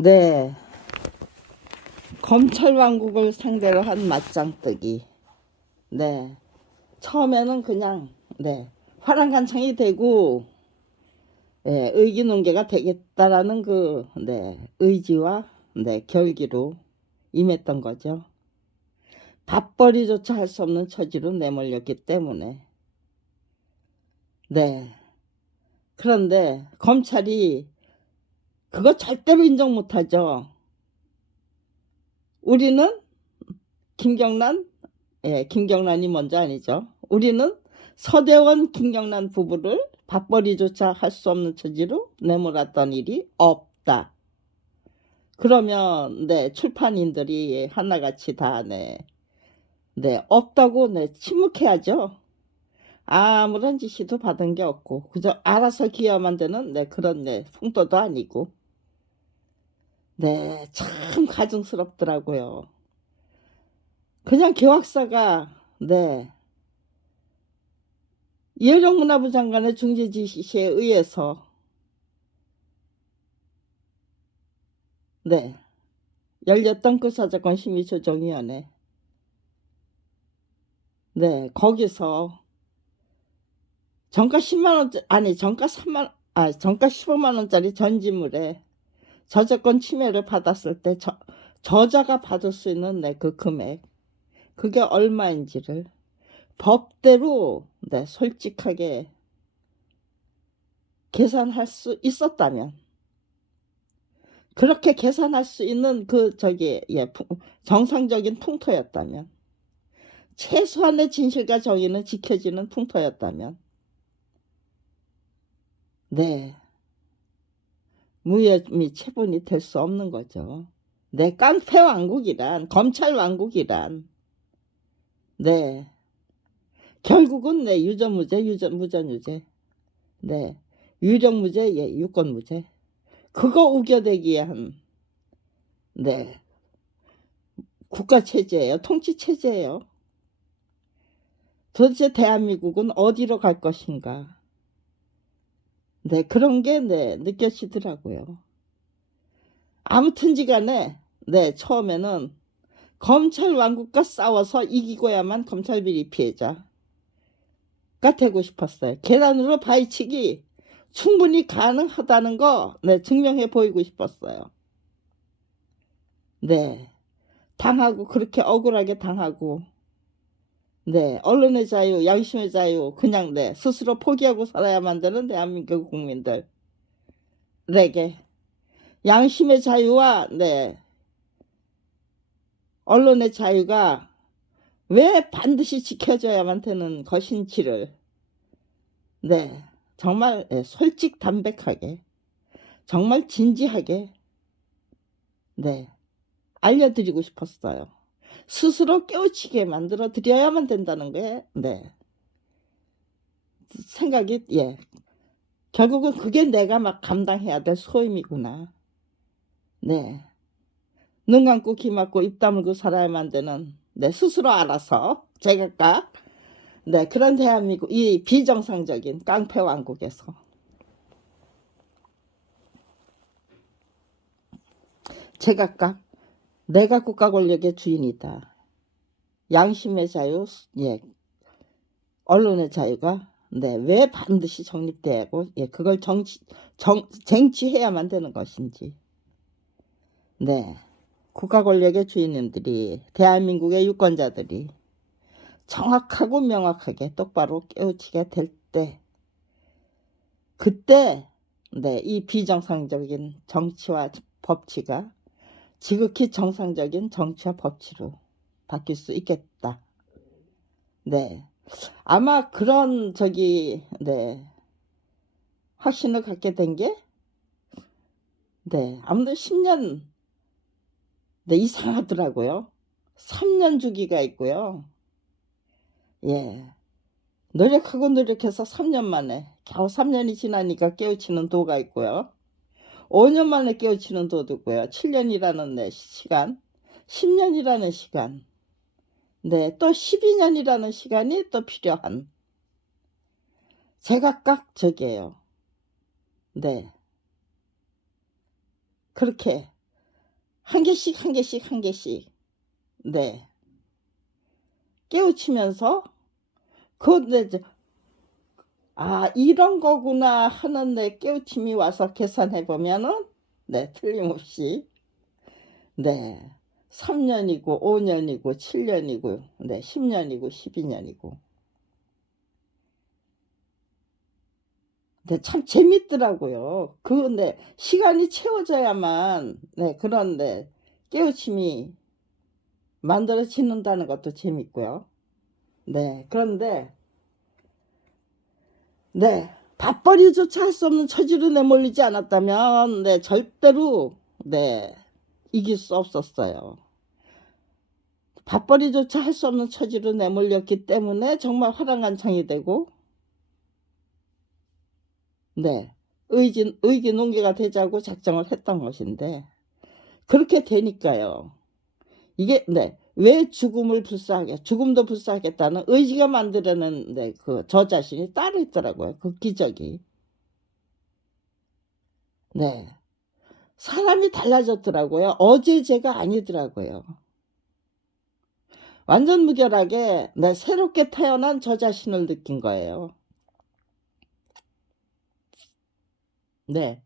네, 검찰 왕국을 상대로 한 맞짱뜨기. 네, 처음에는 그냥 화랑간창이 되고 의기논계가 되겠다라는 의지와 결기로 임했던 거죠. 밥벌이조차 할 수 없는 처지로 내몰렸기 때문에. 네, 그런데 검찰이 그거 절대로 인정 못하죠. 우리는 김경란이 먼저 아니죠. 우리는 서대원 김경란 부부를 밥벌이조차 할 수 없는 처지로 내몰았던 일이 없다. 그러면 출판인들이 하나같이 다 없다고 침묵해야죠. 아무런 지시도 받은 게 없고 그저 알아서 기여만 되는 그런 풍도도 아니고. 참 가증스럽더라고요. 그냥 교학사가 이해령 문화부 장관의 중재 지시에 의해서 열렸던 그 사자권 심의조정위원회 거기서 정가 10만원 아니 정가 3만 정가 15만원짜리 전지물에 저작권 침해를 받았을 때 저자가 받을 수 있는 그 금액 그게 얼마인지를 법대로 솔직하게 계산할 수 있었다면, 그렇게 계산할 수 있는 정상적인 풍토였다면, 최소한의 진실과 정의는 지켜지는 풍토였다면 무혐의 및 처분이 될 수 없는 거죠. 깡패 왕국이란, 검찰 왕국이란 결국은 유전무죄, 무전유죄, 유령무죄, 유권무죄 그거 우겨대기 위한 국가체제예요. 통치체제예요. 도대체 대한민국은 어디로 갈 것인가. 그런 게 느껴지더라고요. 아무튼지간에 처음에는 검찰 왕국과 싸워서 이기고야만 검찰 비리 피해자가 되고 싶었어요. 계란으로 바위치기 충분히 가능하다는 거 증명해 보이고 싶었어요. 당하고 그렇게 억울하게 당하고 언론의 자유, 양심의 자유 그냥 스스로 포기하고 살아야만 되는 대한민국 국민들에게 양심의 자유와 언론의 자유가 왜 반드시 지켜져야만 되는 것인지를 정말 솔직담백하게 정말 진지하게 알려드리고 싶었어요. 스스로 깨우치게 만들어 드려야만 된다는 게 생각이 결국은 그게 내가 막 감당해야 될 소임이구나. 눈 감고 귀 막고 입 다물고 살아야만 되는 스스로 알아서 제각각 그런 대한민국 이 비정상적인 깡패 왕국에서 제각각 내가 국가 권력의 주인이다. 양심의 자유, 언론의 자유가 왜 반드시 정립되고 그걸 쟁취해야만 되는 것인지 국가 권력의 주인님들이 대한민국의 유권자들이 정확하고 명확하게 똑바로 깨우치게 될 때 그때 이 비정상적인 정치와 법치가 지극히 정상적인 정치와 법치로 바뀔 수 있겠다. 아마 그런 확신을 갖게 된 게 아무튼 10년 이상하더라고요. 3년 주기가 있고요. 노력하고 노력해서 3년 만에 겨우 3년이 지나니까 깨우치는 도가 있고요. 5년 만에 깨우치는 도도 있고요. 7년이라는 시간, 10년이라는 시간, 또 12년이라는 시간이 또 필요한 제각각 저게요. 그렇게 한 개씩, 한 개씩, 한 개씩. 네. 깨우치면서 근데 이제 '아 이런 거구나.' 하는 깨우침이 와서 계산해 보면은 네 틀림없이 네 3 년이고 5 년이고 7 년이고 네 10 년이고 12 년이고. 네 참 재밌더라고요. 네 시간이 채워져야만 네 그런 깨우침이 만들어지는다는 것도 재밌고요. 네 그런데 네 밥벌이조차 할 수 없는 처지로 내몰리지 않았다면 네 절대로 네 이길 수 없었어요. 밥벌이조차 할 수 없는 처지로 내몰렸기 때문에 정말 화랑한창이 되고 네 의기농기가 되자고 작정을 했던 것인데 그렇게 되니까요. 이게 네 왜 죽음을 불사하게 죽음도 불사하겠다는 의지가 만들어낸 저 자신이 따로 있더라고요, 그 기적이. 네. 사람이 달라졌더라고요. 어제 제가 아니더라고요. 완전 무결하게 새롭게 태어난 저 자신을 느낀 거예요. 네.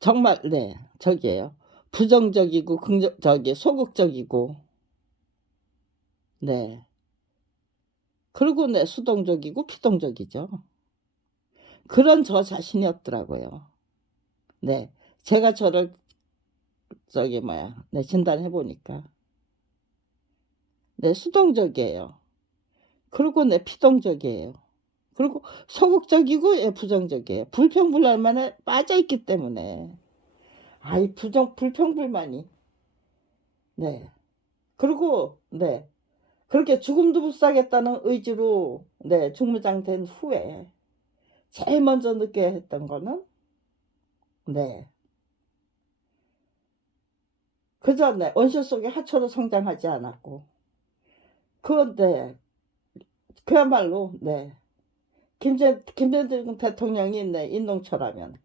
정말 네. 저기예요. 부정적이고 소극적이고 네. 그리고 수동적이고 피동적이죠. 그런 저 자신이었더라고요. 네. 제가 저를 진단해 보니까. 네 수동적이에요. 그리고 피동적이에요. 그리고 소극적이고 부정적이에요. 불평불만에 빠져 있기 때문에. 이 불평불만이. 네. 그리고 네. 그렇게 죽음도 불사하겠다는 의지로 중무장된 후에 제일 먼저 느껴야 했던 거는 네. 그저 온실 속의 하초로 성장하지 않았고 그야말로 김대중 대통령이 인농초라면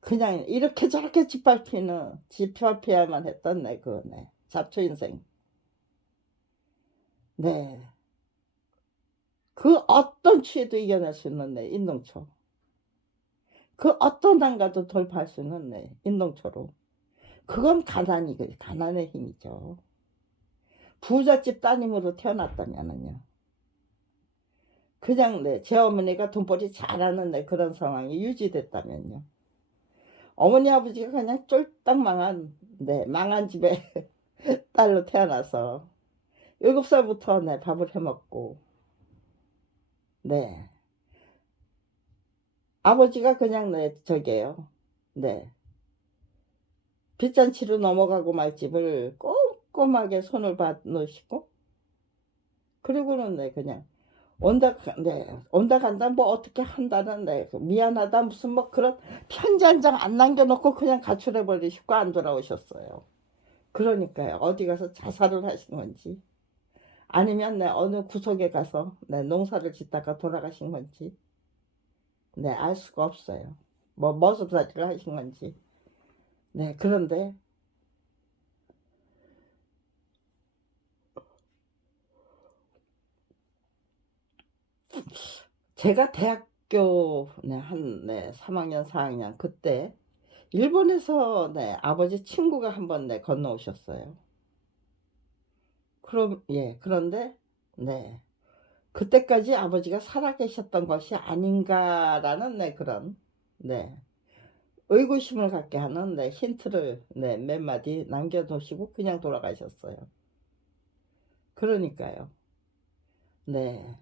그냥 이렇게 저렇게 짓밟혀야만 했던 잡초 인생. 네. 그 어떤 추위도 이겨낼 수 있는 인농초. 그 어떤 난가도 돌파할 수 있는 인농초로. 그건 가난의 힘이죠. 부잣집 따님으로 태어났다면은요. 그냥 제 어머니가 돈벌이 잘하는 그런 상황이 유지됐다면요. 어머니 아버지가 그냥 쫄딱 망한 집에 딸로 태어나서 7 살부터 밥을 해 먹고 네. 아버지가 그냥 저기예요. 네. 빚잔치로 넘어가고 말 집을 꼼꼼하게 손을 놓으시고 그리고는 그냥 온다 간다 뭐 어떻게 한다는 미안하다 무슨 그런 편지 한 장 안 남겨 놓고 그냥 가출해 버리시고 안 돌아오셨어요. 그러니까요. 어디 가서 자살을 하신 건지 아니면 어느 구석에 가서 농사를 짓다가 돌아가신 건지 알 수가 없어요. 머슴살이를 하신 건지. 그런데 제가 대학교 한 3 학년 4 학년 그때 일본에서 아버지 친구가 한번 건너오셨어요. 그런데 네 그때까지 아버지가 살아계셨던 것이 아닌가라는 그런 네 의구심을 갖게 하는 힌트를 몇 마디 남겨 놓으시고 그냥 돌아가셨어요. 그러니까요. 네.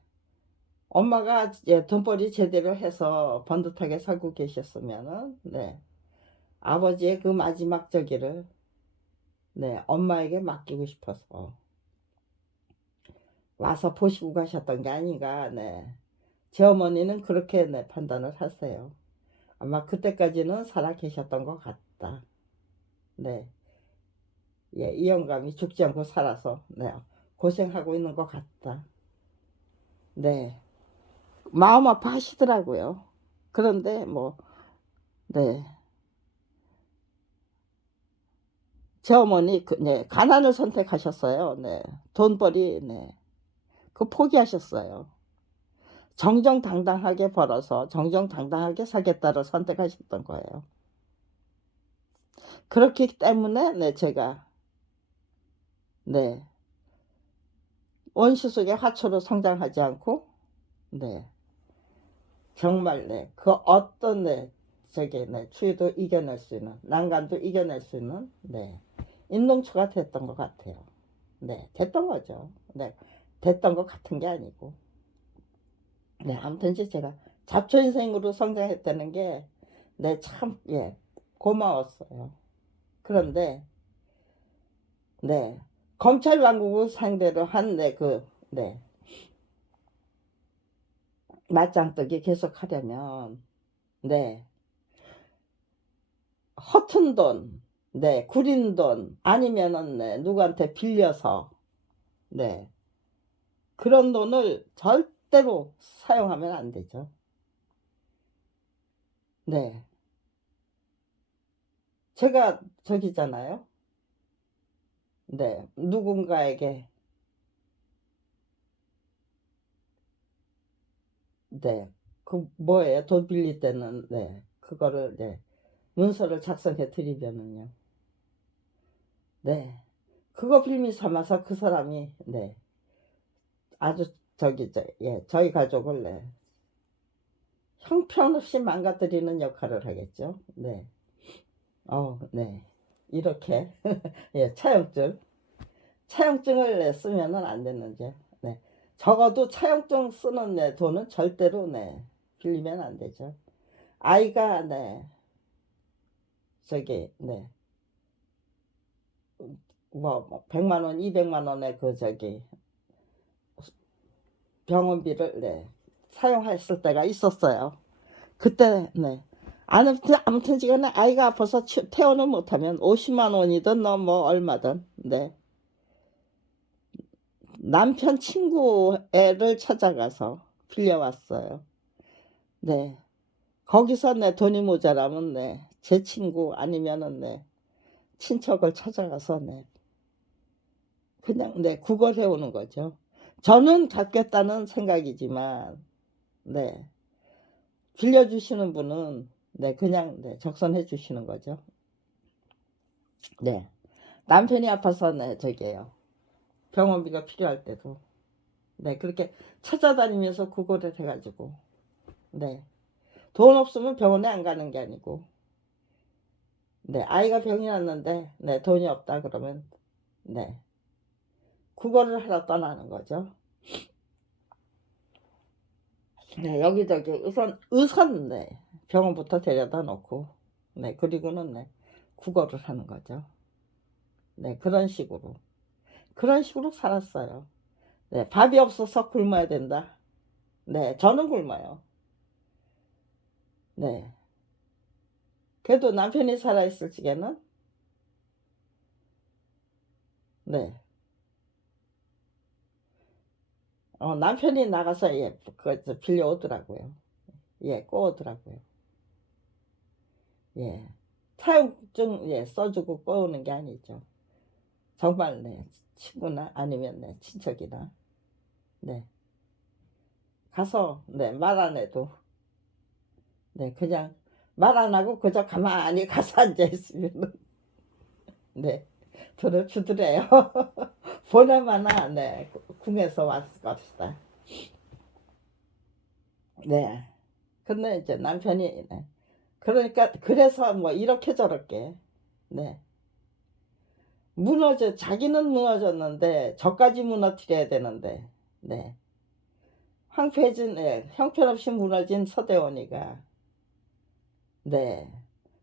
엄마가 돈벌이 제대로 해서 번듯하게 살고 계셨으면은 아버지의 그 마지막 저기를 엄마에게 맡기고 싶어서 와서 보시고 가셨던 게 아닌가. 제 어머니는 그렇게 판단을 하세요. 아마 그때까지는 살아 계셨던 것 같다. 네. 이 영감이 죽지 않고 살아서 고생하고 있는 것 같다. 네. 마음 아파하시더라고요. 그런데 네. 제 어머니 네, 가난을 선택하셨어요. 네. 돈벌이 네. 그 포기하셨어요. 정정당당하게 벌어서 정정당당하게 살겠다를 선택하셨던 거예요. 그렇기 때문에 네 제가 네 원시 속의 화초로 성장하지 않고 네 정말 네 그 어떤 네 저기 네 추위도 이겨낼 수 있는 난간도 이겨낼 수 있는 네 인농초가 됐던 것 같아요. 네 됐던 거죠. 네 됐던 것 같은 게 아니고 네 아무튼 제가 잡초 인생으로 성장했다는 게 네 참 예 고마웠어요. 그런데 네 검찰 왕국을 상대로 한 네 네 맞짱뜨기 계속하려면 네 허튼 돈, 네 구린 돈 아니면은 네 누구한테 빌려서 네 그런 돈을 절대로 사용하면 안 되죠. 네 제가 저기잖아요. 네 누군가에게 네 그 뭐예요? 돈 빌릴 때는 네 그거를 네 문서를 작성해 드리면은요. 네 그거 빌미 삼아서 그 사람이 네 아주 저기 예 저희 가족을 네 형편없이 망가뜨리는 역할을 하겠죠. 네. 네. 이렇게 예 차용증을 네 쓰면은 안 되는지. 네. 적어도 차용증 쓰는 네 돈은 절대로 네 빌리면 안 되죠. 아이가 네 저기 네 뭐 100만 원, 200만 원의 그 저기 병원비를 네 사용했을 때가 있었어요. 그때 네. 아무튼 지간에 아이가 아파서 퇴원을 못하면 50만 원이든 뭐 얼마든 네. 남편 친구 애를 찾아가서 빌려왔어요. 네. 거기서 네 돈이 모자라면 네 제 친구 아니면은 네 친척을 찾아가서 네 그냥 네 구걸해 오는 거죠. 저는 갚겠다는 생각이지만 네 빌려주시는 분은 네 그냥 네 적선해 주시는 거죠. 네. 남편이 아파서 네 저기요. 병원비가 필요할 때도 네 그렇게 찾아다니면서 구걸을 해 가지고 네 돈 없으면 병원에 안 가는 게 아니고 네 아이가 병이 났는데 네 돈이 없다 그러면 네 구걸을 하러 떠나는 거죠. 네 여기저기 우선 네 병원부터 데려다 놓고 네 그리고는 네 구걸을 하는 거죠. 네 그런 식으로 살았어요. 네 밥이 없어서 굶어야 된다. 네 저는 굶어요. 네. 그래도 남편이 살아있을 적에는 네. 남편이 나가서 예 빌려오더라고요. 예 꼬우더라고요. 예. 사용증 예 써 주고 꼬우는 게 아니죠. 정말 네 친구나 아니면 네 친척이나 네 가서 네 말 안 해도 네 그냥 말 안 하고 그저 가만히 가서 앉아 있으면은 네 돈을 주더래요. 보나마나 네 궁에서 왔을 것이다. 네. 근데 이제 남편이 네 그러니까 그래서 뭐 이렇게 저렇게 네 자기는 무너졌는데 저까지 무너뜨려야 되는데 네 황폐해진 네 형편없이 무너진 서대원이가 네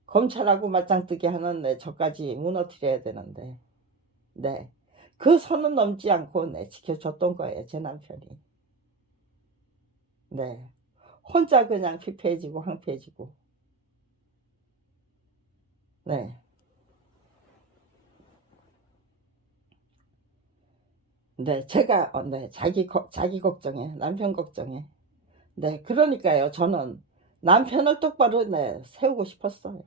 검찰하고 맞짱뜨기 하는 네 저까지 무너뜨려야 되는데 네 그 선은 넘지 않고 네 지켜줬던 거예요 제 남편이. 네 혼자 그냥 피폐해지고 황폐해지고 네. 네 제가 네 자기 걱정에 남편 걱정에 네 그러니까요 저는 남편을 똑바로 네, 세우고 싶었어요.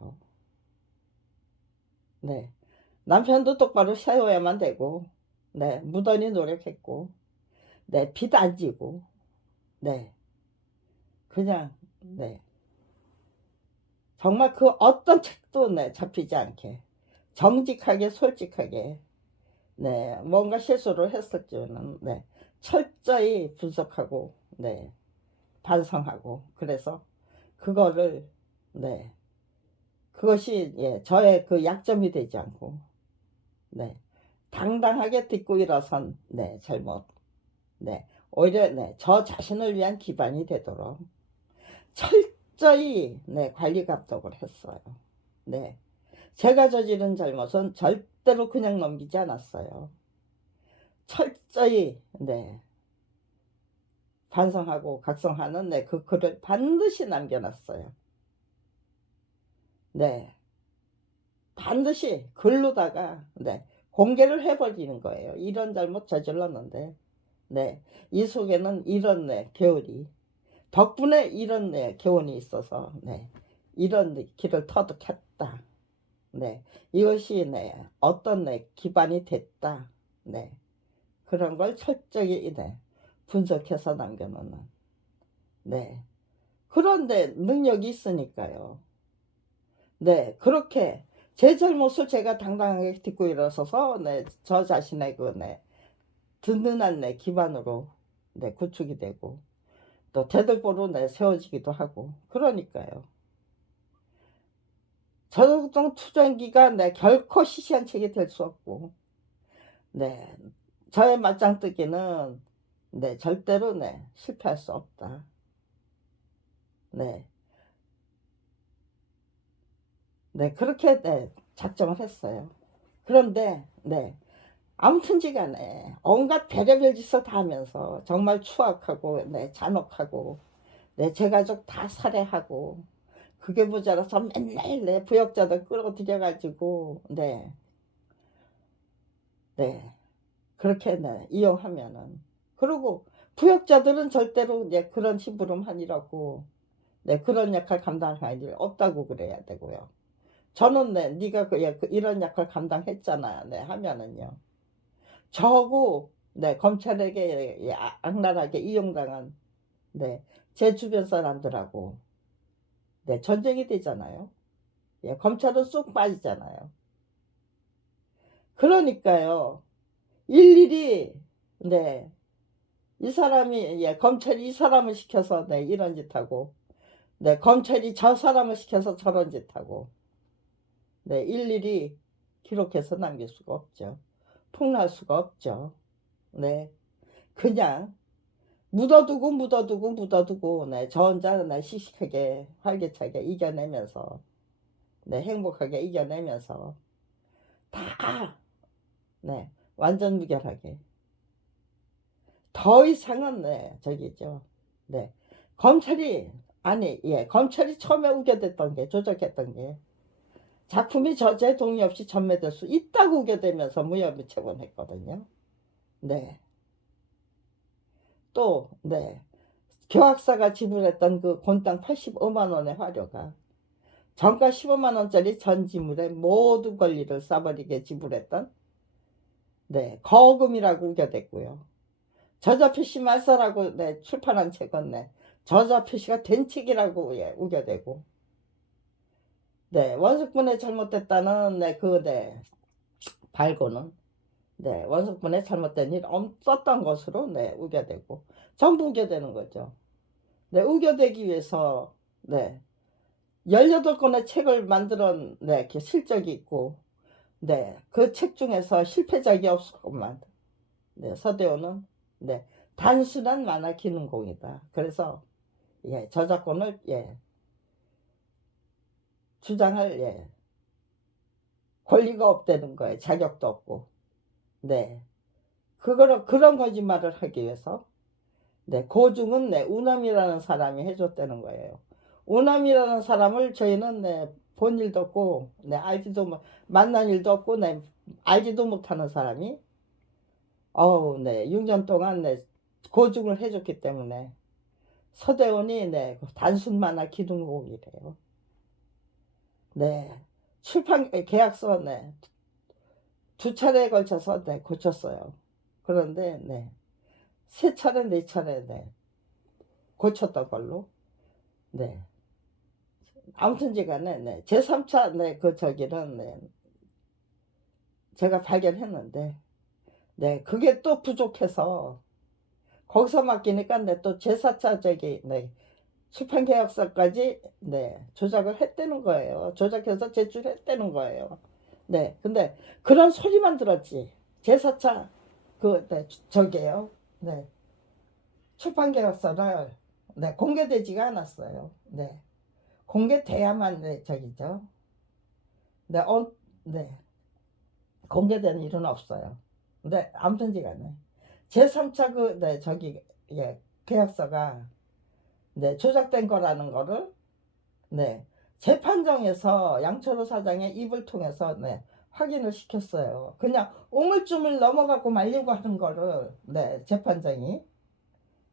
네. 남편도 똑바로 세워야만 되고, 네, 무던히 노력했고, 네, 빚 안 지고, 네, 그냥, 네, 정말 그 어떤 책도 네, 잡히지 않게, 정직하게, 솔직하게, 네, 뭔가 실수를 했을 때는, 네, 철저히 분석하고, 네, 반성하고, 그래서 그거를, 네, 그것이, 예, 저의 그 약점이 되지 않고, 네, 당당하게 딛고 일어선, 네, 잘못, 네, 오히려 네, 저 자신을 위한 기반이 되도록 철저히 네, 관리 감독을 했어요. 네, 제가 저지른 잘못은 절대로 그냥 넘기지 않았어요. 철저히 네, 반성하고 각성하는 네, 그 글을 반드시 남겨놨어요. 네, 반드시 글로다가 네, 공개를 해버리는 거예요. 이런 잘못 저질렀는데 네, 이 속에는 이런 네, 교훈이 덕분에 이런 네, 교훈이 있어서 네, 이런 길을 터득했다. 네, 이것이 네, 어떤 네, 기반이 됐다. 네, 그런 걸 철저히 네, 분석해서 남겨놓는 네, 그런데 능력이 있으니까요. 네, 그렇게 제 잘못을 제가 당당하게 딛고 일어서서 네, 저 자신의 그 네, 든든한 네, 기반으로 네, 구축이 되고 또 대들보로 네, 세워지기도 하고 그러니까요. 저당 투쟁기가 네, 결코 시시한 책이 될 수 없고 네, 저의 맞짱뜨기는 네, 절대로 네, 실패할 수 없다. 네, 네, 그렇게 네, 작정을 했어요. 그런데 네, 아무튼지간에 온갖 별의별 짓을 다 하면서 정말 추악하고 네, 잔혹하고 네, 제 가족 다 살해하고 그게 모자라서 맨날 네, 부역자들 끌어들여가지고 네, 네, 그렇게 네, 이용하면은 그리고 부역자들은 절대로 네, 그런 심부름하니라고 네, 그런 역할 감당할 일 없다고 그래야 되고요. 저는 네, 네가 이런 역할 감당했잖아. 네, 하면은요. 저하고 네, 검찰에게 악랄하게 이용당한 네, 제 주변 사람들하고 네, 전쟁이 되잖아요. 예, 검찰은 쏙 빠지잖아요. 그러니까요. 일일이 네, 이 사람이 예, 검찰이 이 사람을 시켜서 네, 이런 짓 하고 네, 검찰이 저 사람을 시켜서 저런 짓 하고 네, 일일이 기록해서 남길 수가 없죠. 폭로할 수가 없죠. 네, 그냥 묻어두고 네, 저 혼자 네, 씩씩하게 활기차게 이겨내면서 네, 행복하게 이겨내면서 다 네, 완전 무결하게 더 이상은 네, 저기죠. 네, 검찰이 아니 예, 검찰이 처음에 우겨댔던 게 조작했던 게 작품이 저자의 동의 없이 전매될 수 있다고 우겨대면서 무혐의 처분했거든요. 네, 또 네, 교학사가 지불했던 그 곤땅 85만 원의 화료가 정가 15만 원짜리 전 지물에 모든 권리를 싸버리게 지불했던 네, 거금이라고 우겨댔고요. 저자 표시 말살하고 네, 출판한 책은 네, 저자 표시가 된 책이라고 예, 우겨대고 네, 원숙분의 잘못됐다는 네, 그 네, 발고는 네, 원숙분의 잘못된 일 없었던 것으로 네, 우겨대고 전부 우겨대는 거죠. 네, 우겨대기 위해서 네, 18권의 책을 만들어 네, 그 실적이 있고 네, 그 책 중에서 실패작이 없었구만. 네, 서대호는 네, 단순한 만화 기능공이다. 그래서 예, 저작권을 예, 주장할 예, 권리가 없다는 거예요. 자격도 없고. 네, 그거를 그런 거짓말을 하기 위해서 네, 고중은 네, 우남이라는 사람이 해줬다는 거예요. 우남이라는 사람을 저희는 네, 본 일도 없고 네, 알지도 만난 일도 없고 네, 알지도 못하는 사람이 네, 6년 동안 네, 고증을 해줬기 때문에 서대원이 네, 단순 만화 기둥곡이래요. 네, 출판 계약서 네, 두 차례에 걸쳐서 네, 고쳤어요. 그런데 네, 세 차례 네 차례 네, 고쳤던 걸로. 네, 아무튼지간에 네, 제3차 네, 그 저기는 네, 제가 발견했는데 네, 그게 또 부족해서 거기서 맡기니까 네, 또 제4차 저기 네, 출판 계약서까지 네, 조작을 했다는 거예요. 조작해서 제출했다는 거예요. 네, 근데 그런 소리만 들었지. 제4차 그 네, 저게요. 네, 출판 계약서를 네, 공개되지가 않았어요. 네, 공개돼야만 네, 저기죠. 네, 네, 공개되는 일은 없어요. 근데 아무튼지간에 제3차 그 네, 저기 예, 계약서가 네, 조작된 거라는 거를 네, 재판정에서 양철호 사장의 입을 통해서 네, 확인을 시켰어요. 그냥 우물쭈물 넘어가고 말려고 하는 거를 네, 재판장이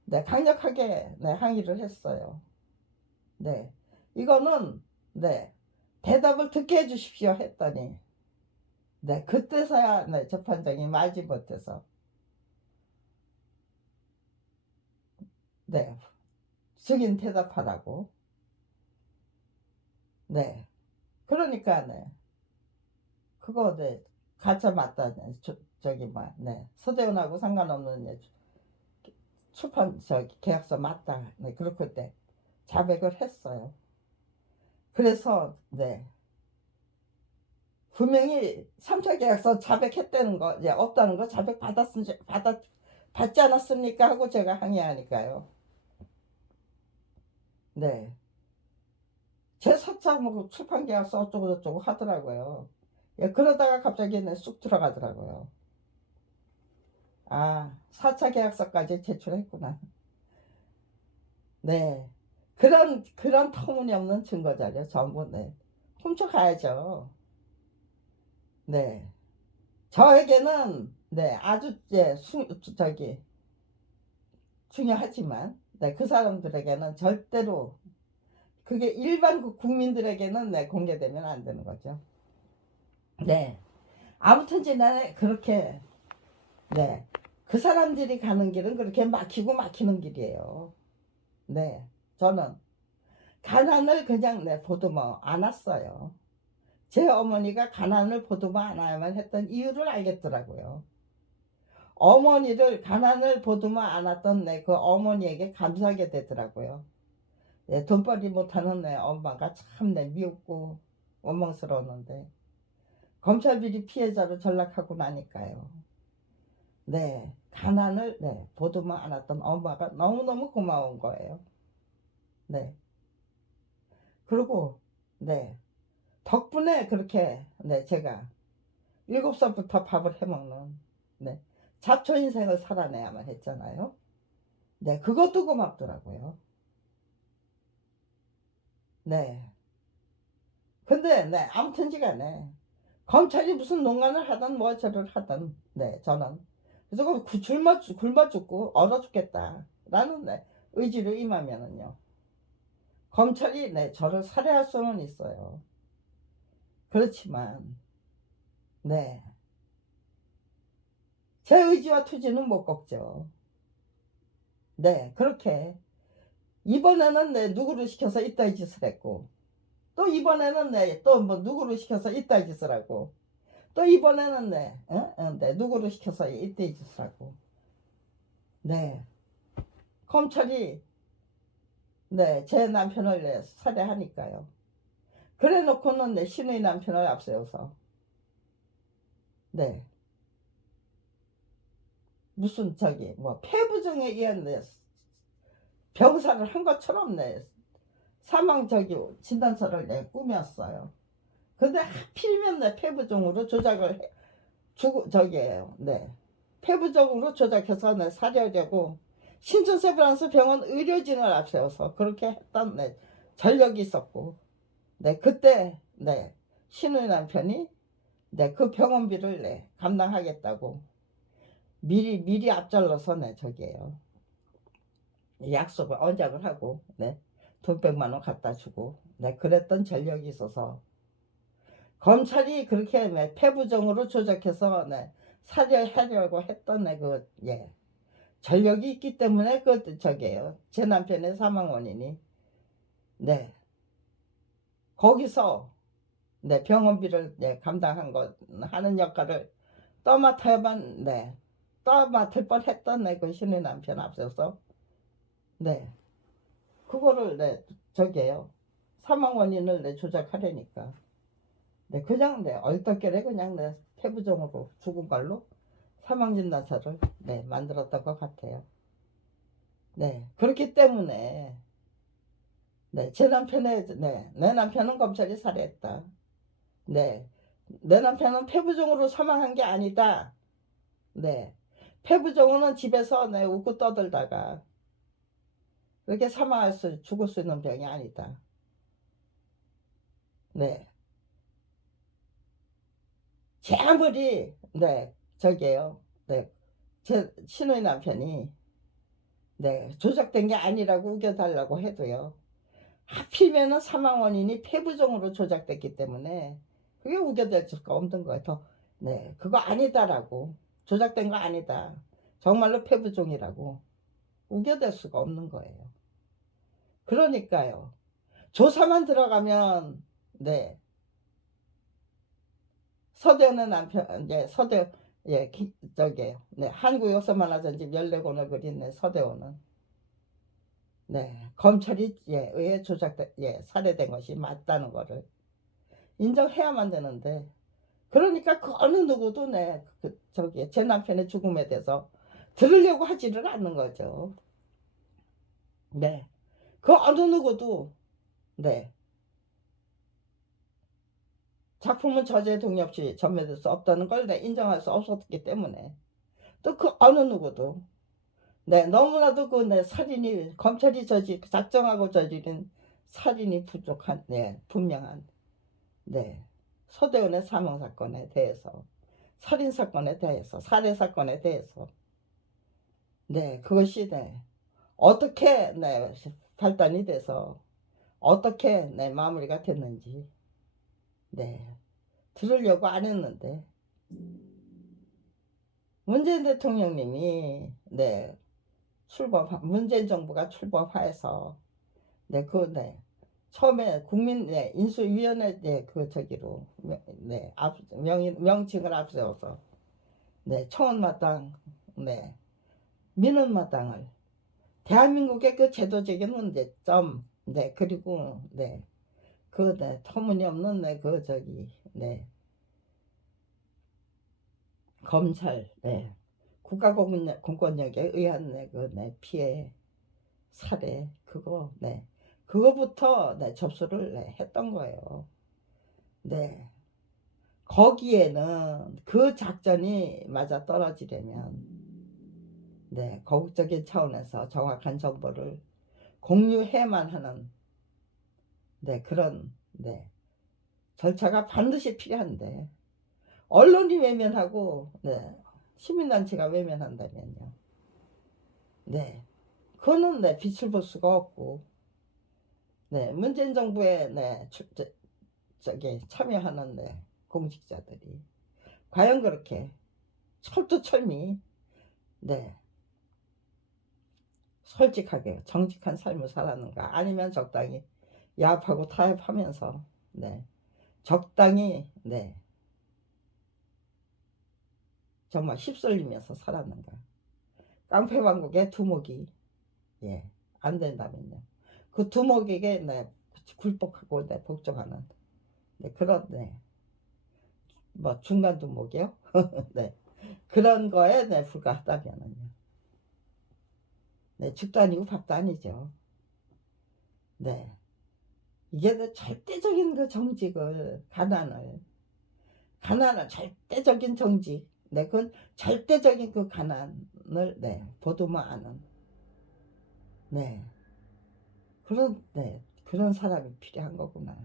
네, 강력하게 네, 항의를 했어요. 네, 이거는 네, 대답을 듣게 해주십시오 했더니 네, 그때서야 네, 재판장이 말지 못해서 네, 증인 대답하라고. 네, 그러니까 네, 그거 네, 가짜 맞다. 저기 뭐, 네, 서대원하고 상관없는 출판 저기 계약서 맞다. 네, 그렇게 때 자백을 했어요. 그래서 네, 분명히 3차 계약서 자백했다는 거, 예, 없다는 거 자백 받지 않았습니까? 하고 제가 항의하니까요. 네, 제 4차 뭐 출판 계약서 어쩌고 저쩌고 하더라고요. 예, 그러다가 갑자기 쑥 들어가더라고요. 아, 4차 계약서까지 제출했구나. 네, 그런 터무니없는 증거자료 전부 네, 훔쳐가야죠. 네. 저에게는 네, 아주 저기 중요하지만 네, 그 사람들에게는 절대로 그게 일반 국민들에게는 네, 공개되면 안 되는 거죠. 네. 아무튼 지난해 그렇게 네, 그 사람들이 가는 길은 그렇게 막히고 막히는 길이에요. 네, 저는 가난을 그냥 네, 보도만 안 왔어요. 제 어머니가 가난을 보도만 안 와야만 했던 이유를 알겠더라고요. 어머니를 가난을 보도만 않았던 내 그 어머니에게 감사하게 되더라고요. 네, 돈벌이 못하는 내 엄마가 참 내 미웠고 원망스러웠는데 검찰 비리 피해자로 전락하고 나니까요. 네, 가난을 네, 보도만 않았던 엄마가 너무너무 고마운 거예요. 네, 그리고 네, 덕분에 그렇게 네, 제가 7살부터 밥을 해먹는 네, 잡초 인생을 살아내야만 했잖아요. 네, 그것도 고맙더라고요. 네. 근데 네, 아무튼지간에 검찰이 무슨 농간을 하든 뭐 저를 하든 네, 저는 그래서 굶어 죽고 얼어 죽겠다라는 네, 의지로 임하면은요, 검찰이 네, 저를 살해할 수는 있어요. 그렇지만 네, 제 의지와 투지는 못 꺾죠. 네, 그렇게 이번에는 네, 누구를 시켜서 이따위 짓을 했고, 또 이번에는 네, 또 뭐 누구를 시켜서 이따위 짓을 하고, 또 이번에는 네, 네, 누구를 시켜서 이따위 짓을 하고, 네, 검찰이 네, 제 남편을 네, 살해하니까요. 그래 놓고는 내 신의 남편을 앞세워서 네, 무슨 저기 뭐 폐부증에 의한 네, 병사를 한 것처럼 네, 사망 저기 진단서를 내 꾸몄어요. 근데 하필이면 내 폐부증으로 조작을 저기에요. 네, 폐부적으로 조작해서 내 살해하려고 신천세브란스 병원 의료진을 앞세워서 그렇게 했던 네, 전력이 있었고, 네, 그때 네, 신우의 남편이 네, 그 병원비를 네, 감당하겠다고 미리 앞잘라서 네, 저기에요. 약속을 언약을 하고 네, 돈 100만 원 갖다 주고 네, 그랬던 전력이 있어서 검찰이 그렇게 네, 폐부정으로 조작해서 네, 살해하려고 했던 네, 그 예, 전력이 있기 때문에 그 저게요. 제 남편의 사망 원인이 네, 거기서 네, 병원비를 네, 감당한 것 하는 역할을 떠맡아야만 네, 떠맡을 뻔했던 네, 그 신의 남편 앞서서 네, 그거를 네, 저게요. 사망 원인을 네, 조작하려니까 네, 그냥 네, 얼떨결에 그냥 네, 폐부종으로 죽은 걸로 사망진단서를 네, 만들었던 것 같아요. 네, 그렇기 때문에 네, 제 남편의 네, 내 남편은 검찰이 살해했다. 네, 내 남편은 폐부종으로 사망한 게 아니다. 네, 폐부종은 집에서 네, 웃고 떠들다가 그렇게 죽을 수 있는 병이 아니다. 네, 제 아무리 네, 저게요. 네, 제 신우의 남편이 네, 조작된 게 아니라고 우겨달라고 해도요. 하필이면 사망 원인이 폐부종으로 조작됐기 때문에 그게 우겨될 수가 없는 거예요. 네, 그거 아니다라고. 조작된 거 아니다. 정말로 폐부종이라고 우겨댈 수가 없는 거예요. 그러니까요. 조사만 들어가면 네, 서대원의 남편, 예, 예, 저기에요. 네, 한국 역사만화전집 14권을 그린 네, 서대원은 네, 검찰이 예, 의해 예, 살해된 것이 맞다는 거를 인정해야만 되는데 그러니까 그 어느 누구도 네, 저기 제 남편의 죽음에 대해서 들으려고 하지를 않는 거죠. 네, 그 어느 누구도 네, 작품은 저자의 동의 없이 전매될 수 없다는 걸 네, 인정할 수 없었기 때문에 또 그 어느 누구도 네, 너무나도 그 네, 살인이 검찰이 작정하고 저지른 살인이 부족한 네, 분명한 네, 서대원의 사망 사건에 대해서 살인 사건에 대해서 살해 사건에 대해서 네, 그것이 네, 어떻게 네, 발단이 돼서 어떻게 네, 마무리가 됐는지 네, 들으려고 안 했는데 문재인 대통령님이 네, 문재인 정부가 출범하여서 네, 네, 처음에 국민 네, 인수위원회 네, 그 저기로 네, 명칭을 앞세워서 네, 청원마당 네, 민원마당을 대한민국의 그 제도적인 문제점 네, 그리고 네, 그 네, 터무니없는 네, 그 저기 네, 검찰 네, 국가공권력에 의한 네, 그 네, 피해 살해 그거 네, 그거부터 네, 접수를 네, 했던 거예요. 네. 거기에는 그 작전이 맞아 떨어지려면 네, 거국적인 차원에서 정확한 정보를 공유해만 하는 네, 그런 네, 절차가 반드시 필요한데 언론이 외면하고 네, 시민단체가 외면한다면요. 네, 그거는 네, 빛을 볼 수가 없고 네, 문재인 정부에 네, 저기 참여하는 네, 공직자들이 과연 그렇게 철두철미 네, 솔직하게 정직한 삶을 살았는가 아니면 적당히 야합하고 타협하면서 네, 적당히 네, 정말 휩쓸리면서 살았는가 깡패왕국의 두목이 예, 안 된다면요 그 두목에게 네, 굴복하고 네, 복종하는 네, 그런 네, 뭐 중간 두목이요 네, 그런 거에 네, 불과하다면은요 네, 죽도 아니고 밥도 아니죠 네, 이게 그 절대적인 그 정직을 가난을 절대적인 정직 네, 그건 절대적인 그 가난을 네, 보도만 네, 그런 사람이 필요한 거구나.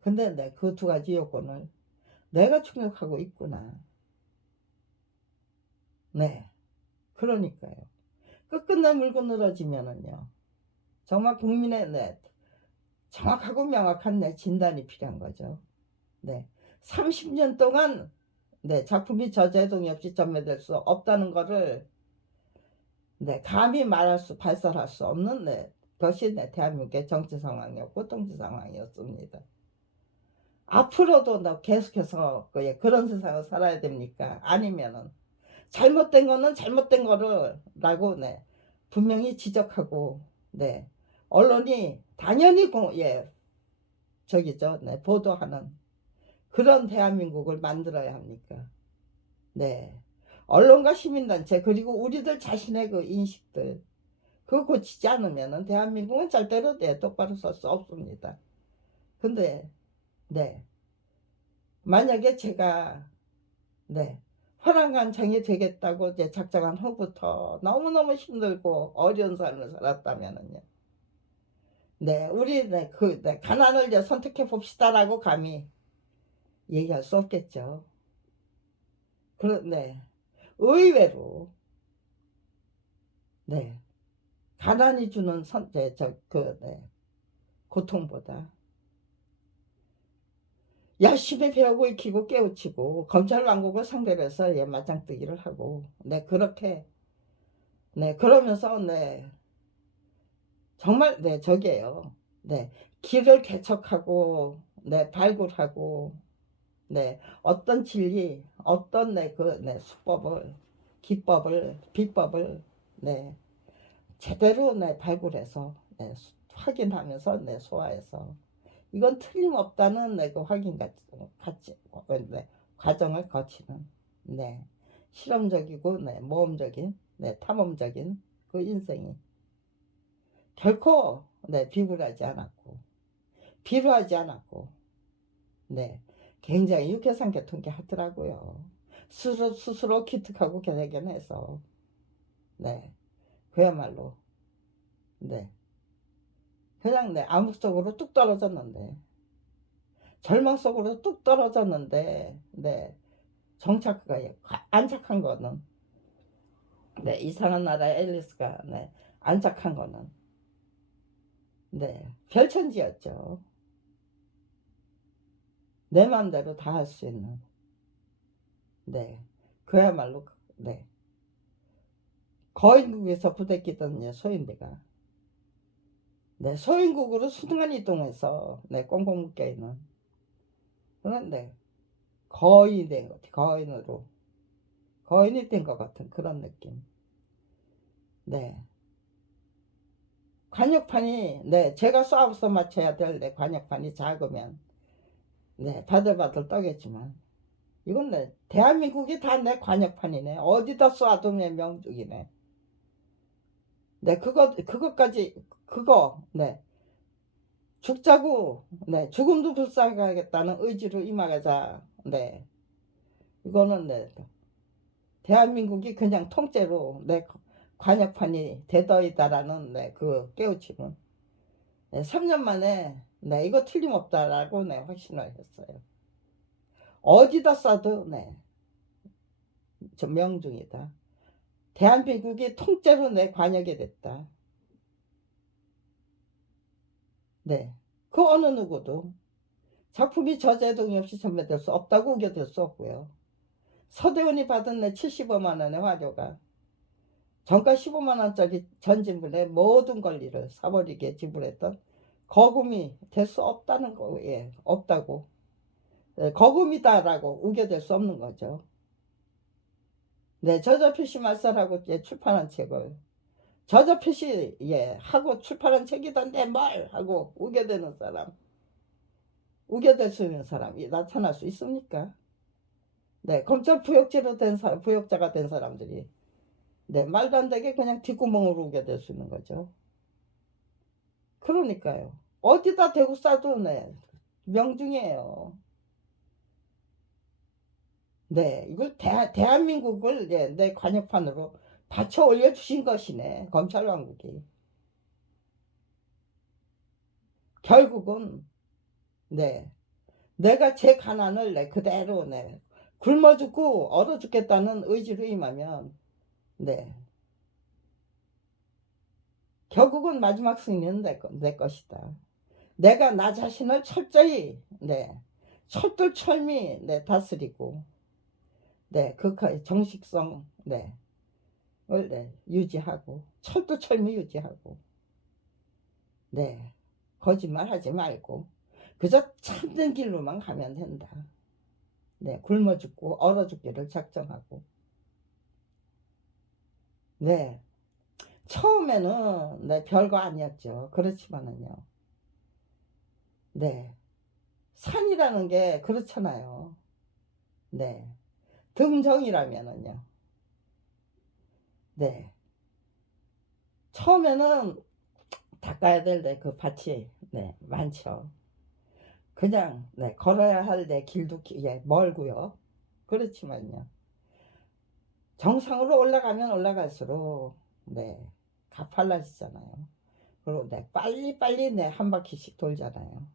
근데 네, 그 두 가지 요건을 내가 충족하고 있구나. 네, 그러니까요. 끝끝내 물고 늘어지면은요. 정말 국민의 네, 정확하고 명확한 네, 진단이 필요한 거죠. 네. 30년 동안 네, 작품이 저자동이 없이 전매될 수 없다는 거를 네, 감히 발설할 수 없는 네, 것이 네, 대한민국의 정치 상황이었고 통치 상황이었습니다. 앞으로도 계속해서 그런 세상을 살아야 됩니까? 아니면은 잘못된 거는 잘못된 거를 라고 네, 분명히 지적하고 네, 언론이 당연히 저기죠, 네, 보도하는 그런 대한민국을 만들어야 합니까? 네. 언론과 시민단체 그리고 우리들 자신의 그 인식들 그거 고치지 않으면은 대한민국은 절대로 네, 똑바로 설 수 없습니다. 근데 네, 만약에 제가 네, 화랑간창이 되겠다고 이제 작정한 후부터 너무너무 힘들고 어려운 삶을 살았다면은요. 네, 우리 네, 가난을 이제 선택해 봅시다라고 감히 얘기할 수 없겠죠. 네, 의외로 네, 가난이 주는 네, 고통보다 열심히 배우고 익히고 깨우치고 검찰 왕국을 상대로 해서 예, 맞짱뜨기를 하고 네, 그렇게 네, 그러면서 네, 정말 네, 저기에요. 네, 길을 개척하고 네, 발굴하고 네, 어떤 진리, 어떤 네, 수법을, 기법을, 비법을 네, 제대로 네, 발굴해서 네, 확인하면서 네, 소화해서 이건 틀림없다는 네, 그 확인 네, 과정을 거치는 네, 실험적이고 네, 모험적인 네, 탐험적인 그 인생이 결코 네, 비루하지 않았고 네, 굉장히 유쾌한 개통기 하더라고요. 스스로 기특하고 개대견해서 네, 그야말로 네, 그냥 네, 암흑 속으로 뚝 떨어졌는데 절망 속으로 뚝 떨어졌는데 네, 안착한 거는 네, 이상한 나라의 앨리스가 네, 안착한 거는 네, 별천지였죠. 내 마음대로 다 할 수 있는 네, 그야말로 네, 거인국에서 부대끼던 소인배가 네, 소인국으로 순간 이동해서 네, 꽁꽁 묶여있는 그런데 거인이 된 것 같아. 거인이 된 것 같은 그런 느낌. 네. 관역판이 네, 제가 쏴서 맞춰야 될 네, 관역판이 작으면 네, 바들바들 떠겠지만 이건 네, 대한민국이 다 내 관역판이네. 어디다 쏴도 내 명중이네. 네, 네, 죽자고, 네, 죽음도 불쌍하겠다는 의지로 임하자. 네, 이거는 네, 대한민국이 그냥 통째로 내 관역판이 되더이다라는 네, 그 깨우침은 네, 3년 만에 네, 이거 틀림없다라고 네, 확신을 했어요. 어디다 쏴도 네, 저 명중이다. 대한민국이 통째로 내 관역이 됐다. 네, 그 어느 누구도 작품이 저제동이 없이 전매될 수 없다고 우겨댈 수 없고요. 서대원이 받은 내 75만 원의 화료가 정가 15만 원짜리 전진분의 모든 권리를 사버리게 지불했던 거금이 될 수 없다는 거에 없다고 거금이다라고 우겨댈 수 없는 거죠. 네, 저자 표시 말살하고 출판한 책을 저자 표시 하고 출판한 책이던데 뭘 하고 우겨대는 사람, 우겨댈 수 있는 사람이 나타날 수 있습니까? 네, 검찰 부역죄로 된 사람, 부역자가 된 사람들이 네, 말도 안 되게 그냥 뒷구멍으로 우겨댈 수 있는 거죠. 그러니까요. 어디다 대고 쏴도 네, 명중이에요. 네, 이걸 대한민국을 내 관역판으로 받쳐 올려주신 것이네, 검찰왕국이. 결국은, 네, 내가 제 가난을 그대로 굶어 죽고 얼어 죽겠다는 의지로 임하면, 네, 결국은 마지막 승리는 내 것이다. 내가 나 자신을 철저히 철두철미 다스리고 그 정식성 유지하고 철두철미 유지하고 거짓말하지 말고 그저 참된 길로만 가면 된다. 굶어 죽고 얼어 죽기를 작정하고 처음에는 별거 아니었죠. 그렇지만은요. 산이라는 게 그렇잖아요. 등정이라면은요. 처음에는 닦아야 될 그 밭이 많죠. 그냥 걸어야 할 길도 멀고요. 그렇지만요. 정상으로 올라가면 올라갈수록 가팔라지잖아요. 그리고 빨리빨리 한 바퀴씩 돌잖아요.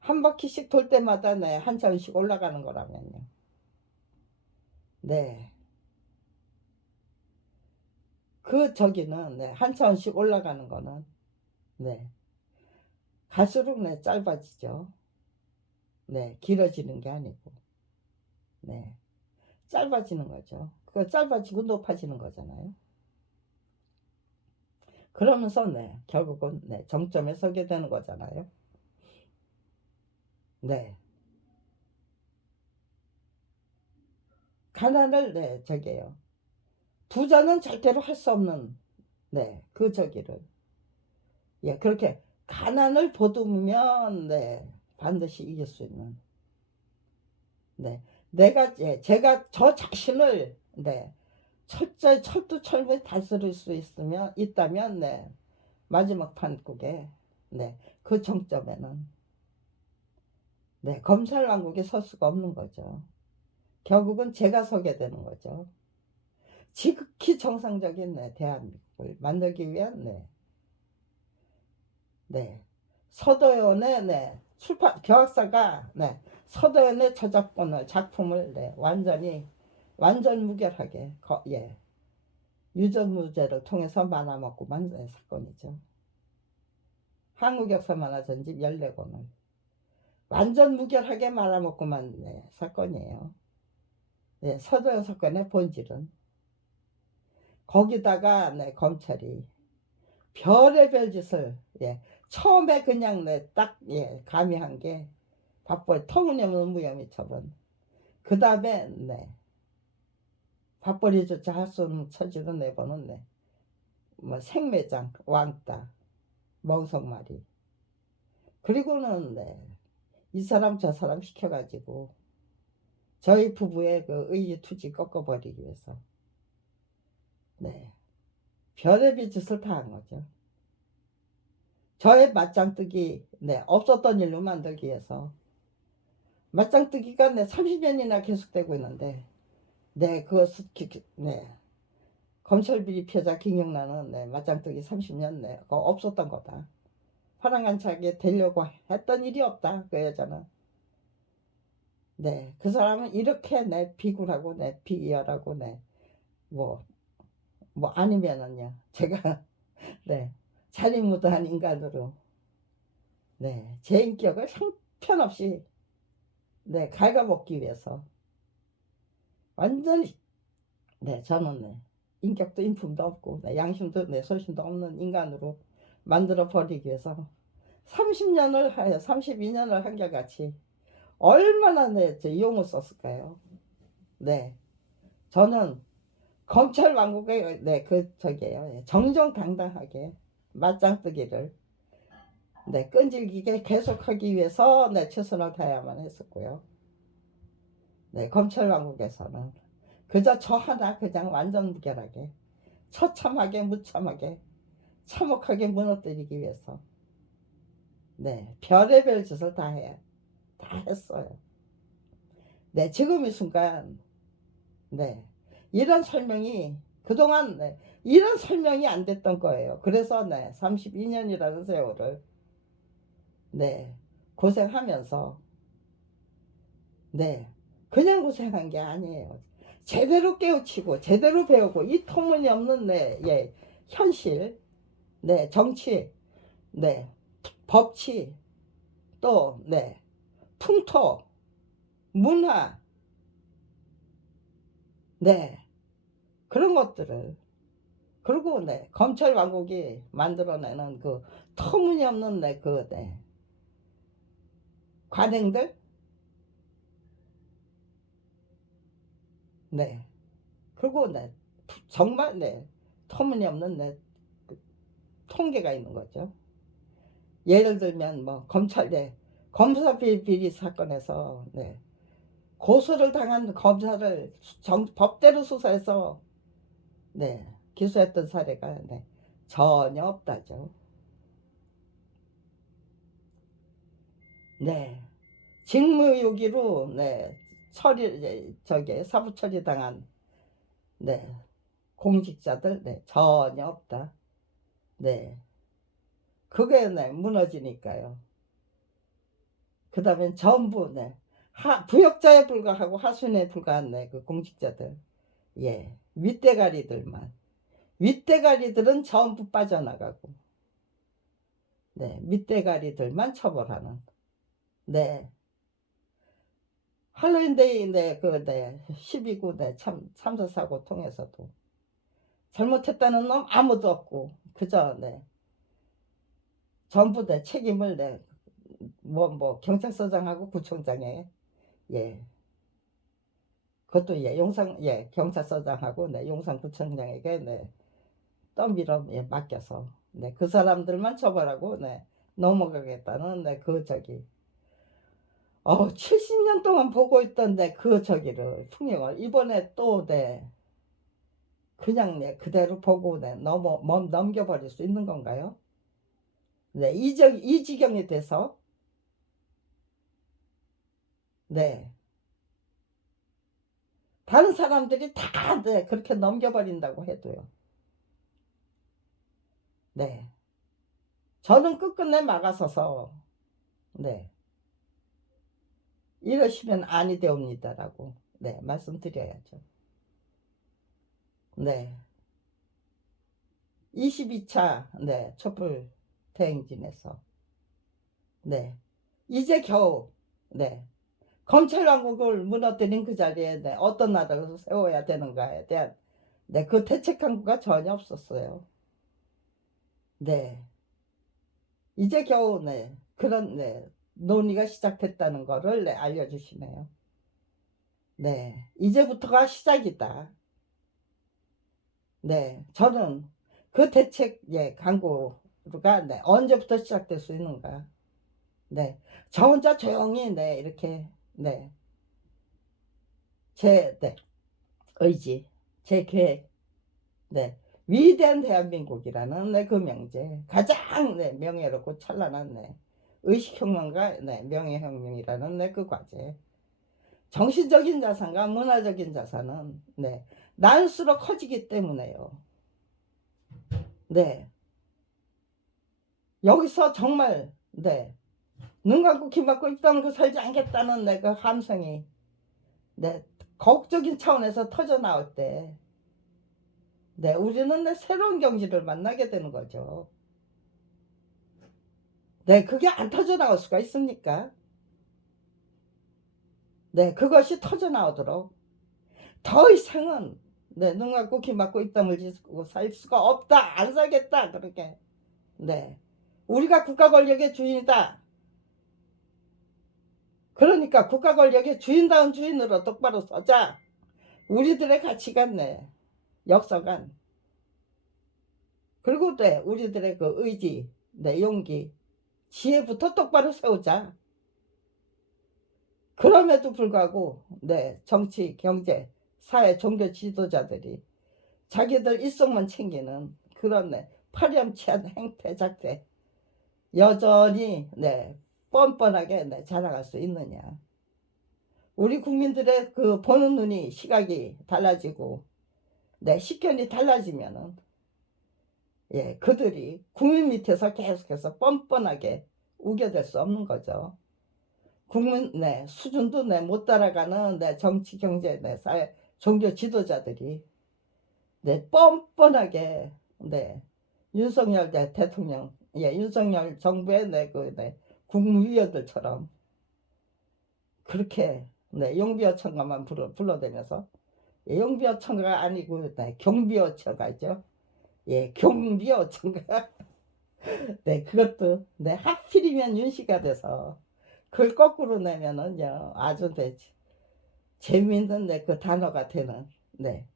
한 바퀴씩 돌 때마다 한 차원씩 올라가는 거라면요. 그 저기는 한 차원씩 올라가는 거는 갈수록 짧아지죠. 길어지는 게 아니고 짧아지는 거죠. 그 짧아지고 높아지는 거잖아요. 그러면서 결국은 정점에 서게 되는 거잖아요. 가난을 저게요. 부자는 절대로 할 수 없는 그 저기를 그렇게 가난을 보듬으면 반드시 이길 수 있는 제가 저 자신을 철저히 철두철미 다스릴 수 있다면 마지막 판국에 그 정점에는 검찰왕국에 설 수가 없는 거죠. 결국은 제가 서게 되는 거죠. 지극히 정상적인 대한민국을 만들기 위한 서도연의 출판 교학사가 서도연의 저작권을 작품을 완전 무결하게 유전무죄를 통해서 말아먹고 만든 사건이죠. 한국역사 만화전집 14권을 완전 무결하게 말아먹고 만든 사건이에요. 서도연 사건의 본질은 거기다가 검찰이 별의별 짓을 처음에 그냥 딱 가미한 게 밥벌 터무니없는 무혐의 처분. 그 다음에 밥벌이조차 할 수 없는 처지로 내보는 뭐 생매장, 왕따, 멍석말이. 그리고는 이 사람 저 사람 시켜가지고 저희 부부의 그 의지투지 꺾어버리기 위해서 별의별 짓을 다 한 거죠. 저의 맞짱뜨기 없었던 일로 만들기 위해서 맞짱뜨기가 30년이나 계속되고 있는데 그것을 검찰비리 피해자 김영란은 맞짱뜨기 30년 그거 없었던 거다. 파란간차게 되려고 했던 일이 없다. 그 여자는. 그 사람은 이렇게 비굴하고 비열하고 뭐 아니면은요. 제가 자리무도한 인간으로 제 인격을 형편없이 갉아먹기 위해서 완전히 저는 인격도 인품도 없고 양심도 소신도 없는 인간으로 만들어 버리기 위해서 30년을 하여 32년을 한결같이 얼마나 용을 썼을까요? 저는 검찰 왕국의 그 저기에요. 정정당당하게 맞짱뜨기를 끈질기게 계속하기 위해서 최선을 다해야만 했었고요. 검찰 왕국에서는 그저 저 하나 그냥 완전 무결하게 처참하게 무참하게 참혹하게 무너뜨리기 위해서 별의별 짓을 다 했어요. 지금 이 순간 이런 설명이 그동안 이런 설명이 안 됐던 거예요. 그래서 32년이라는 세월을 고생하면서 그냥 고생한 게 아니에요. 제대로 깨우치고 제대로 배우고 이 터무니없는 현실 네, 정치, 네, 법치, 또, 네, 풍토, 문화, 네, 그런 것들을, 그리고 네, 검찰 왕국이 만들어내는 그 터무니없는 네, 그, 네, 관행들, 네, 그리고 네, 정말 네, 터무니없는 네, 그 통계가 있는 거죠. 예를 들면 뭐 검찰 네, 검사 비리 사건에서 네, 고소를 당한 검사를 법대로 수사해서 네, 기소했던 사례가 네, 전혀 없다죠. 네, 직무유기로 네, 저기 사부 처리 당한 네, 공직자들 네, 전혀 없다. 네, 그게 네, 무너지니까요. 그 다음에 전부 네, 부역자에 불과하고 하순에 불과한 네, 그 공직자들, 예, 윗대가리들만, 윗대가리들은 전부 빠져나가고, 네, 밑대가리들만 처벌하는, 네, 할로윈데이 네, 그 네, 12구 네, 참사 사고 통해서도 잘못했다는 놈 아무도 없고, 그저 네, 전부 네, 책임을 네, 뭐 경찰서장하고 구청장에, 예, 그것도 예, 예, 경찰서장하고 네, 용산구청장에게 네, 떠밀어 예, 맡겨서 네, 그 사람들만 처벌하고 네, 넘어가겠다는 네, 그 저기 70년 동안 보고 있던데 그 저기를 풍경을 이번에 또 네, 그냥 네, 그대로 보고 네, 넘겨버릴 수 있는 건가요? 네, 이 지경이 돼서 네, 다른 사람들이 다 네, 그렇게 넘겨버린다고 해도요. 네, 저는 끝끝내 막아서서 네, 이러시면 아니 되옵니다라고 네, 말씀드려야죠. 네. 22차 네, 촛불 대행진에서 네. 이제 겨우 네. 검찰 왕국을 무너뜨린 그 자리에 네, 어떤 나라를 세워야 되는가에 대한 네, 그 대책 강구가 전혀 없었어요. 네. 이제 겨우 네. 그런 네. 논의가 시작됐다는 거를 네, 알려주시네요. 네. 이제부터가 시작이다. 네. 저는 그 대책 예, 강구가 네, 언제부터 시작될 수 있는가? 네. 저 혼자 조용히, 네, 이렇게, 네, 네, 의지, 제 계획, 네, 위대한 대한민국이라는, 네, 그 명제, 가장, 네, 명예롭고 찬란한, 네, 의식혁명과, 네, 명예혁명이라는, 네, 그 과제. 정신적인 자산과 문화적인 자산은, 네, 날수록 커지기 때문에요. 네, 여기서 정말, 네, 눈 감고 귀 막고 입 다물고 살지 않겠다는, 네, 그 함성이, 네, 거국적인 차원에서 터져 나올 때, 네, 우리는 네, 새로운 경지를 만나게 되는 거죠. 네, 그게 안 터져 나올 수가 있습니까? 네, 그것이 터져 나오도록 더 이상은 네, 눈 감고 귀 막고 입 다물고 살 수가 없다. 안 살겠다. 그렇게. 네. 우리가 국가 권력의 주인이다. 그러니까 국가 권력의 주인다운 주인으로 똑바로 서자. 우리들의 가치관, 네, 역사관, 그리고 네, 우리들의 그 의지, 네, 용기, 지혜부터 똑바로 세우자. 그럼에도 불구하고 네, 정치, 경제, 사회, 종교 지도자들이 자기들 일속만 챙기는 그런 네, 파렴치한 행태, 작태 여전히 네, 뻔뻔하게 네, 자랑할 수 있느냐. 우리 국민들의 그 보는 눈이 시각이 달라지고 네, 식견이 달라지면은 예, 그들이 국민 밑에서 계속해서 뻔뻔하게 우겨댈 수 없는 거죠. 국민 네, 수준도 네, 못 따라가는 네, 정치, 경제, 네, 사회, 종교 지도자들이 네, 뻔뻔하게 네, 윤석열 대통령, 예, 윤석열 정부의 국무위원들처럼 그렇게 용비어천가만 불러대면서, 예, 용비어천가가 아니고 경비어천가죠. 예, 경비어천가. 네, 그것도 하필이면 윤씨가 돼서 그걸 거꾸로 내면은요 아주 재미있는 그 단어가 되는, 네,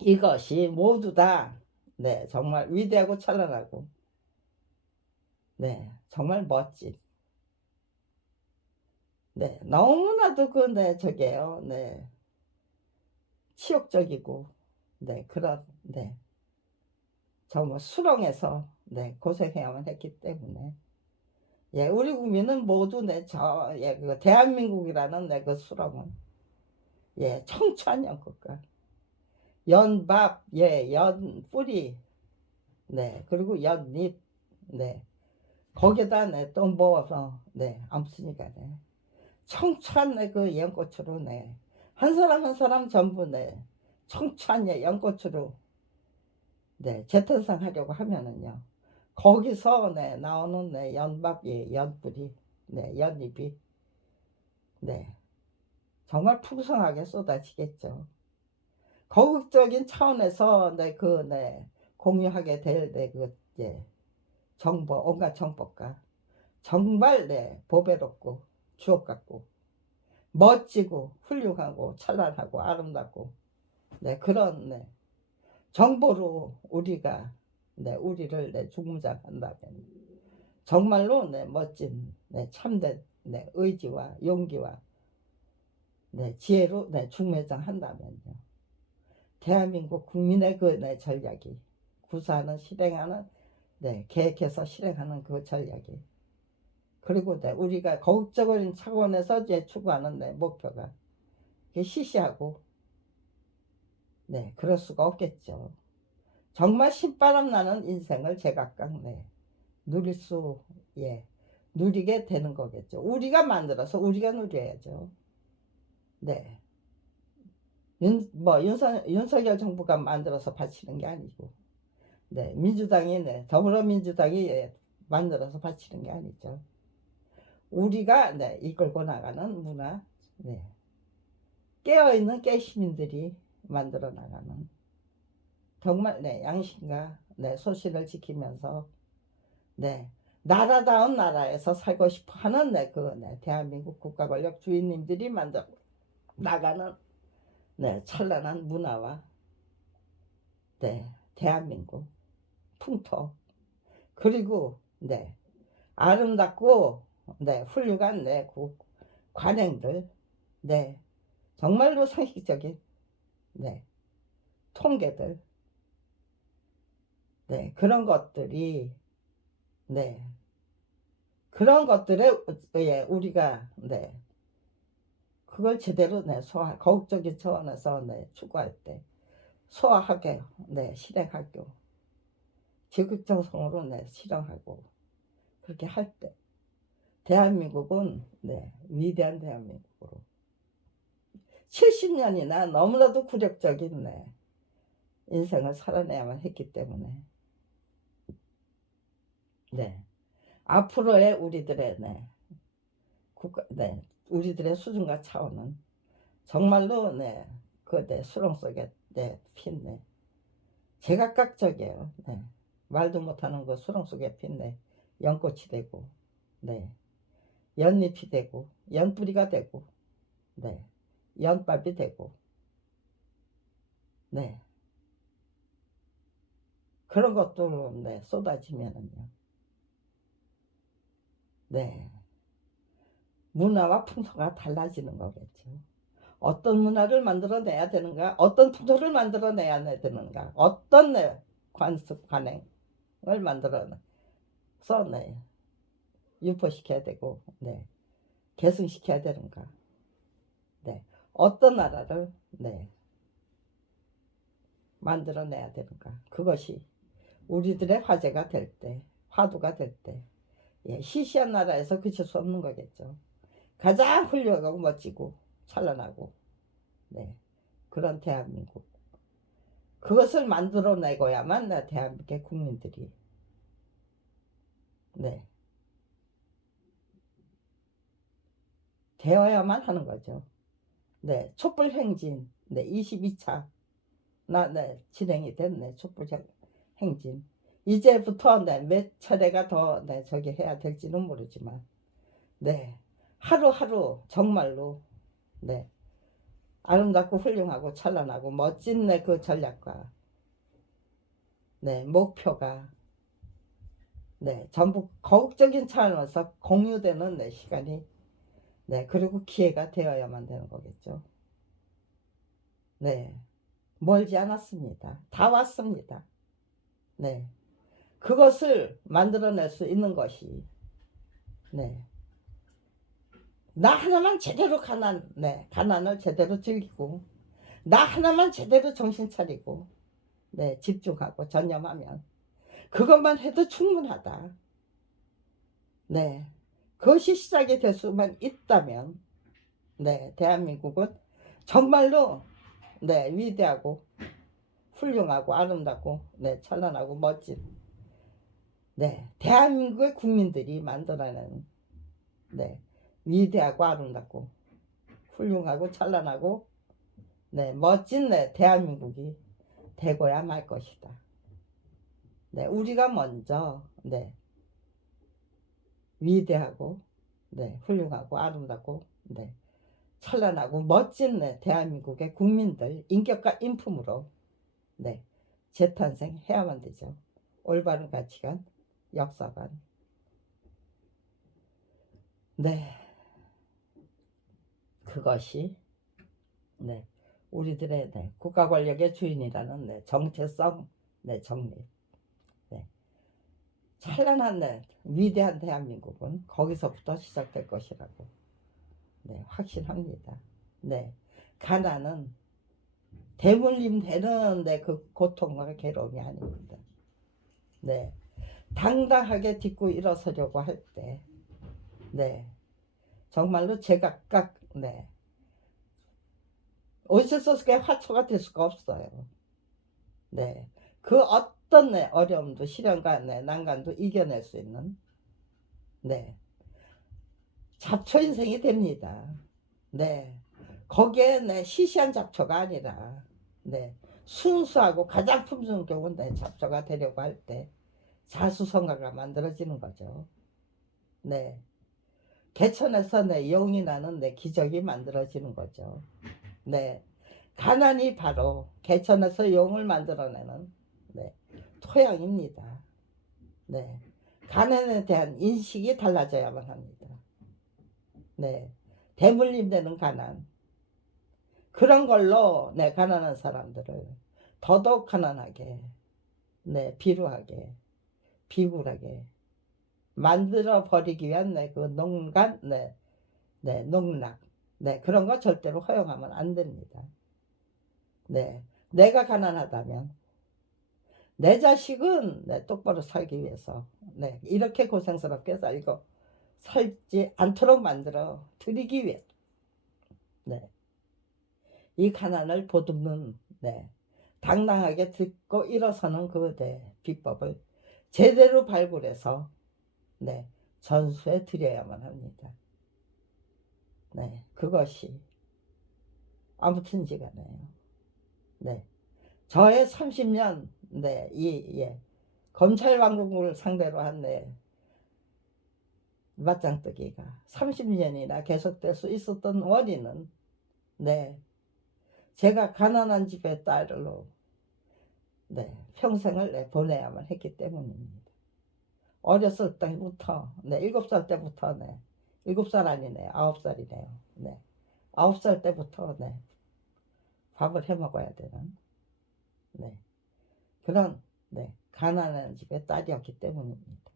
이것이 모두 다 정말 위대하고 찬란하고 정말 멋진, 너무나도 저게요, 치욕적이고 그런 정말 수렁에서 고생해야만 했기 때문에, 예, 우리 국민은 모두 그 대한민국이라는 그 수렁은, 예, 청초한 연꽃과 연밥, 예, 연뿌리, 그리고 연잎, 거기다 또 모아서 암순이가 청초한 그 연꽃으로 한 사람 한 사람 전부 청초한 연꽃으로 재탄생하려고 하면은요, 거기서 나오는 연밥이, 연뿌리, 연잎이 정말 풍성하게 쏟아지겠죠. 거국적인 차원에서 공유하게 될 정보, 온갖 정보가 정말 보배롭고 주옥같고 멋지고 훌륭하고 찬란하고 아름답고 그런 정보로 우리가 우리를 중무장한다면 정말로 멋진 참된 의지와 용기와 지혜로 중매장한다면요, 대한민국 국민의 그 전략이 구사하는 실행하는 계획해서 실행하는 그 전략이, 그리고 우리가 거국적인 차원에서 추구하는 목표가 시시하고 그럴 수가 없겠죠. 정말 신바람 나는 인생을 제각각 누릴 수, 예, 누리게 되는 거겠죠. 우리가 만들어서 우리가 누려야죠. 윤석열 정부가 만들어서 바치는 게 아니고, 민주당이 더불어민주당이 만들어서 바치는 게 아니죠. 우리가 이끌고 나가는 문화, 깨어있는 깨시민들이 만들어 나가는 정말 양심과 소신을 지키면서 나라다운 나라에서 살고 싶어 하는 대한민국 국가 권력 주인님들이 만들어 나가는 찬란한 문화와 대한민국 풍토, 그리고 아름답고 훌륭한 관행들, 정말로 상식적인 통계들, 그런 것들이 그런 것들에 우리가 그걸 제대로 거국적인 차원에서 추구할 때 소화하게 실행하고 적극적성으로 실행하고 그렇게 할 때 대한민국은 위대한 대한민국으로 70년이나 너무나도 굴욕적인 인생을 살아내야만 했기 때문에 앞으로의 우리들의 우리들의 수준과 차원은 정말로 수렁 속에 핀 제각각적이에요. 말도 못하는 그 수렁 속에 핀 연꽃이 되고 연잎이 되고 연뿌리가 되고 연밥이 되고 그런 것들로 쏟아지면은요, 문화와 풍토가 달라지는 거겠죠. 어떤 문화를 만들어내야 되는가, 어떤 풍토를 만들어내야 되는가, 어떤 관습, 관행을 만들어서 유포시켜야 되고 계승시켜야 되는가, 어떤 나라를 만들어내야 되는가, 그것이 우리들의 화제가 될 때, 화두가 될 때, 시시한 나라에서 그칠 수 없는 거겠죠. 가장 훌륭하고 멋지고 찬란하고 그런 대한민국, 그것을 만들어내고야만 대한민국의 국민들이 네 되어야만 하는 거죠. 네, 촛불행진 22차 진행이 됐네. 촛불행진 이제부터 몇 차례가 더 저기 해야 될지는 모르지만 하루하루 정말로 아름답고 훌륭하고 찬란하고 멋진 그 전략과 목표가 전부 거국적인 차원에서 공유되는 시간이 그리고 기회가 되어야만 되는 거겠죠. 멀지 않았습니다. 다 왔습니다. 그것을 만들어낼 수 있는 것이 나 하나만 제대로 가난을 제대로 즐기고 나 하나만 제대로 정신 차리고 집중하고 전념하면 그것만 해도 충분하다. 그것이 시작이 될 수만 있다면 대한민국은 정말로 위대하고 훌륭하고 아름답고 찬란하고 멋진 대한민국의 국민들이 만들어내는 위대하고 아름답고 훌륭하고 찬란하고 멋진 대한민국이 되고야 말 것이다. 우리가 먼저 위대하고 훌륭하고 아름답고 찬란하고 멋진 대한민국의 국민들 인격과 인품으로 재탄생해야만 되죠. 올바른 가치관, 역사관. 그것이 우리들의 국가 권력의 주인이라는 정체성 정립. 찬란한 위대한 대한민국은 거기서부터 시작될 것이라고 확신합니다. 가난은 대물림 되는 그 고통과 괴로움이 아닙니다. 당당하게 딛고 일어서려고 할 때 정말로 제각각 어쩔 수 없게 화초가 될 수가 없어요. 그 어떤 어려움도 시련과 난간도 이겨낼 수 있는 잡초 인생이 됩니다. 거기에 시시한 잡초가 아니라 순수하고 가장 품성좋은 잡초가 되려고 할 때 자수성가가 만들어지는 거죠. 개천에서 영이 나는 기적이 만들어지는 거죠. 가난이 바로 개천에서 영을 만들어내는 토양입니다. 가난에 대한 인식이 달라져야만 합니다. 대물림되는 가난, 그런 걸로 가난한 사람들을 더더욱 가난하게 비루하게 비굴하게 만들어 버리기 위한 그 농간 농락 그런 거 절대로 허용하면 안 됩니다. 내가 가난하다면 내 자식은 똑바로 살기 위해서 이렇게 고생스럽게 살지 않도록 만들어 드리기 위해 이 가난을 보듬는 당당하게 듣고 일어서는 그 비법을 제대로 발굴해서 전수해 드려야만 합니다. 그것이 아무튼지 간에요. 저의 30년 검찰 왕국을 상대로 한 맞짱뜨기가 30년이나 계속될 수 있었던 원인은 제가 가난한 집의 딸로 평생을 보내야만 했기 때문입니다. 어렸을 때부터 7살 때부터 7살 아니네요. 9살이네요. 9살 때부터 밥을 해 먹어야 되는 그런 가난한 집의 딸이었기 때문입니다.